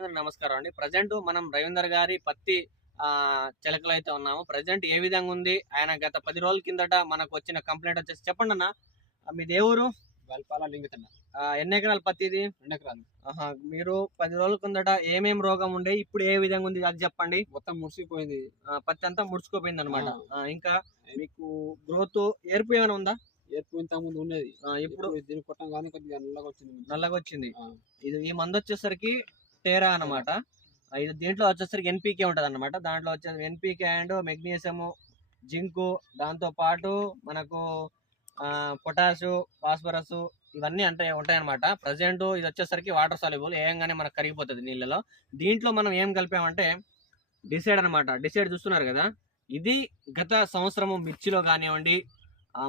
నమస్కారం అండి. ప్రజెంట్ మనం రవీందర్ గారి పత్తి ఆ చిలకలు అయితే ఉన్నాము. ప్రజెంట్ ఏ విధంగా ఉంది? ఆయన గత పది రోజుల కిందట మనకు వచ్చిన కంప్లైంట్ వచ్చేసి చెప్పండి అన్న. ఆ, మీది ఏ ఊరు? వెల్పాల లింగుతున్న ఆ, ఎన్ని ఎకరాల పత్తి ఇది? రెండు ఎకరాలు. ఆహా, మీరు పది రోజుల కిందట ఏమేం రోగం ఉండే? ఇప్పుడు ఏ విధంగా ఉంది? అది చెప్పండి. మొత్తం ముడిసిపోయింది పత్తి అంతా ముడుచుకోపోయింది అనమాట. ఇంకా మీకు గ్రోత్ ఏర్పు ఏమైనా ఉందా? ఏర్పు ఇంత ముందు ఉండేది. ఇప్పుడు దీన్ని కొట్టం కానీ కొద్దిగా నల్లగా వచ్చింది. నల్లగా వచ్చింది. ఇది ఈ మందు వచ్చేసరికి తేరా అనమాట ఇది దీంట్లో వచ్చేసరికి ఎన్పీకే ఉంటుంది అనమాట దాంట్లో వచ్చేసి ఎన్పీకే అండ్ మెగ్నీషియం జింకు దాంతో పాటు మనకు పొటాషు ఫాస్ఫరస్ ఇవన్నీ అంటే ఉంటాయన్నమాట. ప్రజెంట్ ఇది వచ్చేసరికి వాటర్ సాల్యుబుల్ ఏంగానే మనకు కరిగిపోతుంది నీళ్ళలో. దీంట్లో మనం ఏం కలిపామంటే డిసైడ్ అనమాట డిసైడ్ చూస్తున్నారు కదా ఇది గత సంవత్సరము మిర్చిలో కానివ్వండి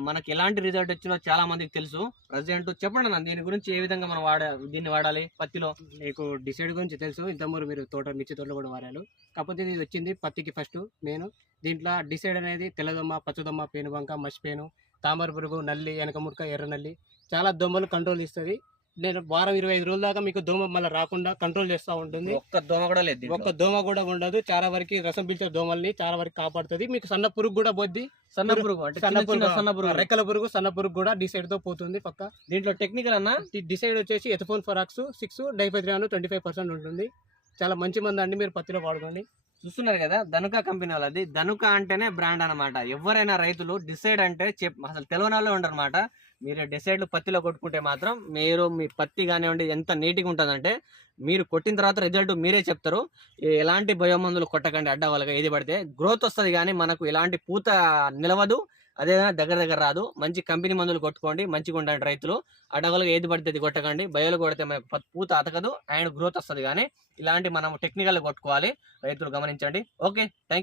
మనకి ఎలాంటి రిజల్ట్ వచ్చిందో చాలా మందికి తెలుసు. ప్రజెంట్ చెప్పండి అన్న దీని గురించి ఏ విధంగా మనం వాడ దీన్ని వాడాలి? పత్తిలో మీకు డిసైడ్ గురించి తెలుసు. ఇంతమూరు మీరు తోట మిర్చి తోటలో కూడా వాడారు. కాకపోతే ఇది వచ్చింది పత్తికి ఫస్ట్ నేను దీంట్లో డిసైడ్ అనేది తెల్లదొమ్మ పచ్చదొమ్మ పేనుబంక మసిపేను తామర పురుగు నల్లి వెనకమురక ఎర్ర నల్లి చాలా దోమలు కంట్రోల్ ఇస్తుంది నేను వారం ఇరవై ఐదు రోజుల దాకా మీకు దోమ మళ్ళీ రాకుండా కంట్రోల్ చేస్తూ ఉంటుంది. ఒక్క దోమ కూడా లేదు. ఒక్క దోమ కూడా ఉండదు. చాలా వరకు రసం పీల్చే దోమల్ని చాలా వరకు కాపాడుతుంది. మీకు సన్న పురుగు కూడా పోద్ది. సన్న పురుగు అంటే సన్న పురుగు సన్న పురుగు. రెక్కల పురుగు సన్న పురుగు కూడా డిసైడ్తో పోతుంది పక్క. దీంట్లో టెక్నికల్ అన్న? డిసైడ్ వచ్చేసి ఎథఫోన్ ఫరాక్స్ సిక్స్ డైఫెథ్రియాన్ ట్వంటీ ఫైవ్ పర్సెంట్ ఉంటుంది. చాలా మంచి మంది అండి. మీరు పత్తిలో వాడుకోండి. చూస్తున్నారు కదా ధనుక కంపెనీ వాళ్ళది. ధనుక అంటేనే బ్రాండ్ అనమాట ఎవరైనా రైతులు డిసైడ్ అంటే చెప్ అసలు తెలియని వాళ్ళే ఉండరు అనమాట మీరు డిసైడ్లు పత్తిలో కొట్టుకుంటే మాత్రం మీరు మీ పత్తి కానివ్వండి ఎంత నీట్గా ఉంటుందంటే మీరు కొట్టిన తర్వాత రిజల్ట్ మీరే చెప్తారు. ఎలాంటి భయోమందులు కొట్టకండి అడ్డ వాళ్ళకి ఏది పడితే. గ్రోత్ వస్తుంది కానీ మనకు ఎలాంటి పూత నిలవదు. అదే దగ్గర దగ్గర రాదు. మంచి కంపెనీ మందులు కొట్టుకోండి మంచిగా ఉండండి రైతులు. అడవులుగా ఏది పడితే అది కొట్టకండి. బయలు కొడితే పూత అతకదు అండ్ గ్రోత్ వస్తుంది. కానీ ఇలాంటి మనం టెక్నికల్ కొట్టుకోవాలి. రైతులు గమనించండి. Okay thank